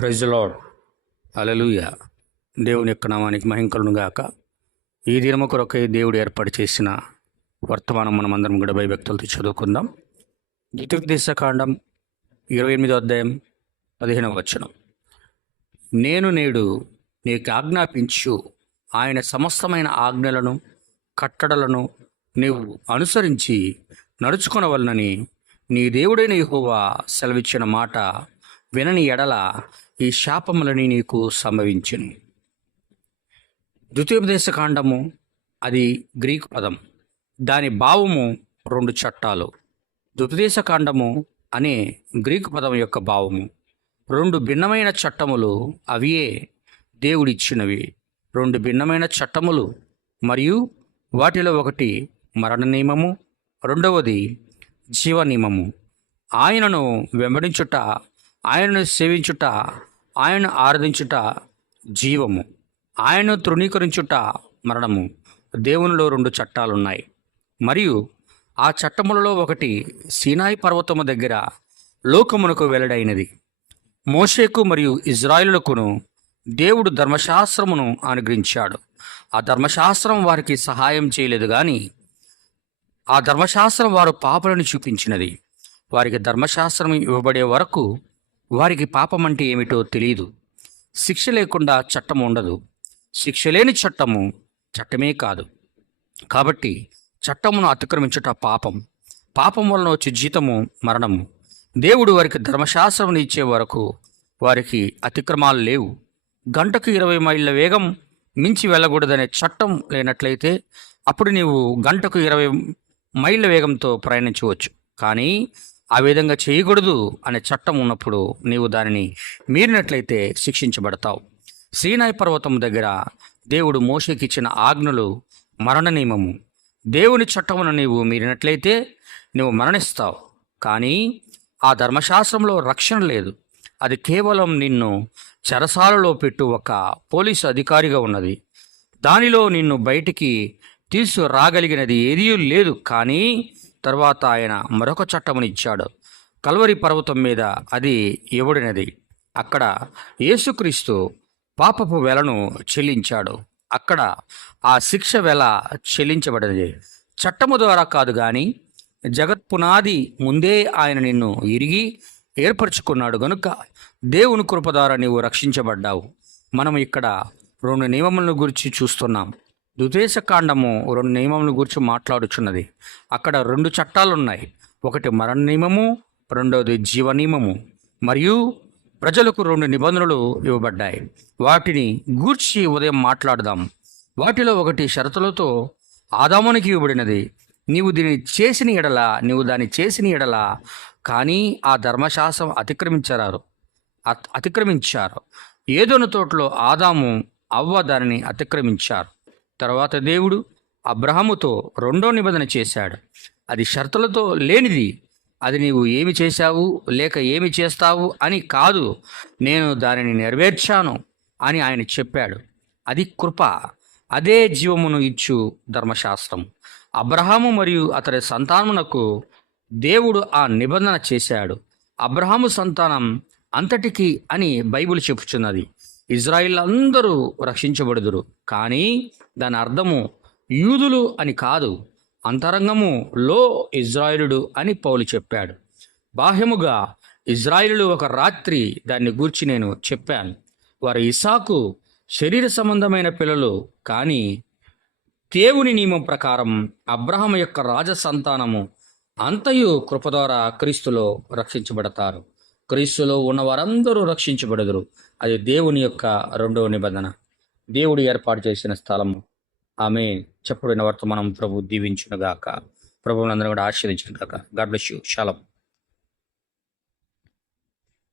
Praise అలలుయ దేవుని యొక్క నామానికి మహింకలను గాక. ఈ దినము కొరకై దేవుడు ఏర్పాటు చేసిన వర్తమానం మనం అందరం కూడా భయభక్తులతో చదువుకుందాం. ద్వితీయోపదేశకాండం ఇరవై ఎనిమిదో అధ్యాయం పదిహేనవ వచనం. నేను నేడు నీకు ఆజ్ఞాపించు ఆయన సమస్తమైన ఆజ్ఞలను కట్టడలను నీవు అనుసరించి నడుచుకొనవలనని నీ దేవుడైన యహోవా సెలవిచ్చిన మాట వినని ఎడల ఈ శాపములని నీకు సంభవించును. ద్వితీయోపదేశ కాండము అది గ్రీకు పదం. దాని భావము రెండు చట్టాలు. ద్వితీయోపదేశ కాండము అనే గ్రీకు పదం యొక్క భావము. రెండు భిన్నమైన చట్టములు అవియే దేవుడిచ్చినవి. రెండు భిన్నమైన చట్టములు మరియు వాటిలో ఒకటి మరణ నియమము రెండవది జీవ నియమము ఆయనను వెంబడించుట ఆయనను సేవించుట ఆయనను ఆరాధించుట జీవము. ఆయనను తృణీకరించుట మరణము. దేవునిలో రెండు చట్టాలు ఉన్నాయి మరియు ఆ చట్టములలో ఒకటి సీనాయి పర్వతము దగ్గర లోకమునకు వెల్లడైనది. మోషేకు మరియు ఇజ్రాయిలులకును దేవుడు ధర్మశాస్త్రమును అనుగ్రహించాడు. ఆ ధర్మశాస్త్రం వారికి సహాయం చేయలేదు కానీ ఆ ధర్మశాస్త్రం వారు పాపలను చూపించినది. వారికి ధర్మశాస్త్రం ఇవ్వబడే వరకు వారికి పాపం అంటే ఏమిటో తెలియదు శిక్ష లేకుండా చట్టం ఉండదు. శిక్ష లేని చట్టము చట్టమే కాదు. కాబట్టి చట్టమును అతిక్రమించుట పాపం. పాపం వలన వచ్చే జీతము మరణము. దేవుడు వారికి ధర్మశాస్త్రం ఇచ్చే వరకు వారికి అతిక్రమాలు లేవు. గంటకు ఇరవై మైళ్ళ వేగం మించి వెళ్ళకూడదనే చట్టం లేనట్లయితే అప్పుడు నీవు గంటకు ఇరవై మైళ్ళ వేగంతో ప్రయాణించవచ్చు. కానీ ఆ విధంగా చేయకూడదు అనే చట్టం ఉన్నప్పుడు నీవు దానిని మీరినట్లయితే శిక్షించబడతావు. శ్రీనాయ్ పర్వతం దగ్గర దేవుడు మోషకిచ్చిన ఆజ్ఞలు మరణ నియమము. దేవుని చట్టమును నీవు మీరినట్లయితే నువ్వు మరణిస్తావు. కానీ ఆ ధర్మశాస్త్రంలో రక్షణ లేదు. అది కేవలం నిన్ను చెరసాలలో పెట్టు ఒక పోలీసు అధికారిగా ఉన్నది. దానిలో నిన్ను బయటికి తీసుకురాగలిగినది ఏదీ లేదు. కానీ తర్వాత ఆయన మరొక చట్టమునిచ్చాడు. కల్వరి పర్వతం మీద అది ఇవ్వడినది అక్కడ యేసుక్రీస్తు పాపపు వెలను చెల్లించాడు. అక్కడ ఆ శిక్ష వెల చెల్లించబడినది. చట్టము ద్వారా కాదు కానీ జగత్ పునాది ముందే ఆయన నిన్ను ఇరిగి ఏర్పరచుకున్నాడు గనుక దేవుని కృప ద్వారా నీవు రక్షించబడ్డావు. మనం ఇక్కడ రెండు నియమములను గురించి చూస్తున్నాం. ద్వితీయ కాండము రెండు నియమముల గురించి మాట్లాడుచున్నది. అక్కడ రెండు చట్టాలు ఉన్నాయి ఒకటి మరణ నియమము రెండవది జీవ నియమము మరియు ప్రజలకు రెండు నిబంధనలు ఇవ్వబడ్డాయి. వాటిని గూర్చి ఉదయం మాట్లాడదాం. వాటిలో ఒకటి షరతులతో ఆదామునికి ఇవ్వబడినది. నీవు దీన్ని చేసిన ఎడల నీవు దాన్ని చేసిన ఎడల కానీ ఆ ధర్మశాస్త్రం అతిక్రమించారు అత్- అతిక్రమించారు. ఏదోని తోటలో ఆదాము అవ్వ దానిని అతిక్రమించారు. తర్వాత దేవుడు అబ్రహముతో రెండో నిబంధన చేశాడు. అది షరతులతో లేనిది. అది నీవు ఏమి చేశావు? లేక ఏమి చేస్తావు? అని కాదు. నేను దానిని నెరవేర్చాను అని ఆయన చెప్పాడు. అది కృప. అదే జీవమును ఇచ్చు ధర్మశాస్త్రం. అబ్రహాము మరియు అతడి సంతానమునకు దేవుడు ఆ నిబంధన చేశాడు. అబ్రహాము సంతానం అంతటికి అని బైబిల్ చెప్పుచున్నది. ఇజ్రాయిల్ అందరూ రక్షించబడుదురు. కానీ దాని అర్థము యూదులు అని కాదు అంతరంగము లో ఇజ్రాయిలుడు అని పౌలు చెప్పాడు. బాహ్యముగా ఇజ్రాయిలు ఒక రాత్రి దాన్ని గూర్చి నేను చెప్పాను. వారు ఇసాకు శరీర సంబంధమైన పిల్లలు కానీ దేవుని నియమం ప్రకారం అబ్రహం యొక్క రాజ సంతానము అంతయు కృప ద్వారా క్రీస్తులో రక్షించబడతారు. క్రీస్తులో ఉన్న వారందరూ రక్షించబడదురు. అది దేవుని యొక్క రెండవ నిబంధన. దేవుడు ఏర్పాటు చేసిన స్థలము ఆమె చెప్పుడైన వర్తమానం ప్రభు దీవించునుగాక. ప్రభువులందరూ కూడా ఆశీర్వించునుగాక గాడ్ బ్లెస్ యూ. శాలం